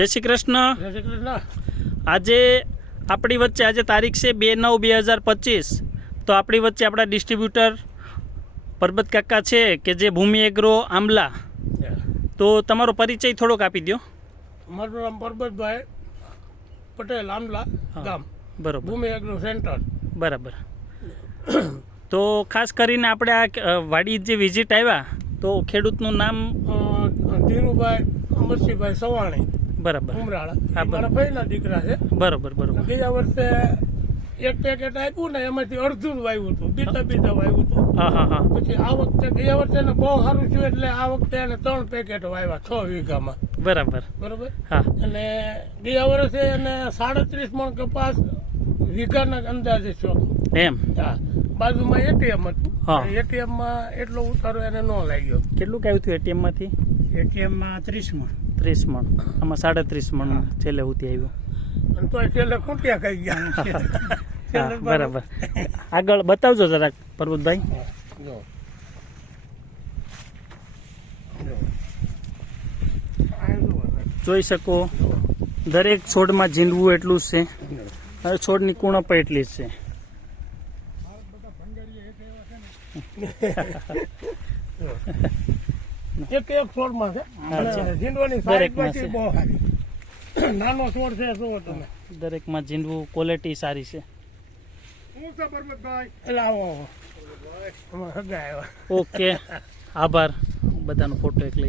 જય શ્રી કૃષ્ણ. જય શ્રી કૃષ્ણ. આજે આપણી વચ્ચે આજે તારીખ છે 2/9/2025. તો આપણી વચ્ચે આપણા ડિસ્ટ્રીબ્યુટર પરબત કાકા છે કે જે ભૂમિ એગ્રો આંબલા. તો તમારો પરિચય થોડોક આપી દો. મારું નામ પરબતભાઈ પટેલ, આંબલા ગામ, બરોબર. ભૂમિ એગ્રો સેન્ટર. બરાબર. તો ખાસ કરીને આપણે આ વાડી જે વિઝિટ આવ્યા તો ખેડૂતનું નામ ધીરુભાઈ અમરસિંહભાઈ સવાણી, બરાબર. ઉમરાળા. હા, મારા ભાઈના દીકરા છે. બરોબર બરોબર. ગયા વર્ષે એક પેકેટ આપ્યું ને એમાંથી અડધું જ વાવ્યું હતું, બીટા વાવ્યું હતું. હા હા હા. પછી આ વખતે ગયા વર્ષે એને બહુ સારું થયું એટલે આ વખતે એને 3 પેકેટ વાવ્યા 6 વીઘામાં. બરાબર. બરોબર. હા. અને ગયા વર્ષે એને 37 મણ કપાસ વીઘાના અંદાજે છો. એમ. હા, બાજુમાં એટીએમ હા. હતું. એટીએમ માં એટલો ઉતારો એને ન લાગ્યો. કેટલું આવ્યું હતું એટીએમ માંથી? એટીએમ માં 30 મણ. 30 મણ. આમાં 37 મણ છેલ્લે સુધી આવ્યું. અને તો છેલ્લે ખૂંટિયા ખાઈ ગયા. હા, બરાબર. આગળ બતાવજો જરાક પરબતભાઈ. જો જોઈ શકો દરેક છોડમાં ઝીંડવું એટલું જ છે. હવે છોડની કુણપ એટલી જ છે. એક છોડમાં છે. અચ્છા. ઝીંડવાની દરેકમાં સાઈઝ છે. બહુ સારી. નાનો છોડ છે, જુઓ તમે. દરેકમાં ઝીંડવું ક્વોલિટી સારી છે. હું છે પરબતભાઈ. એટલે આવો આમાં હગા આવ્યા. ઓકે, આભાર. બધાનો ફોટો એક લઈ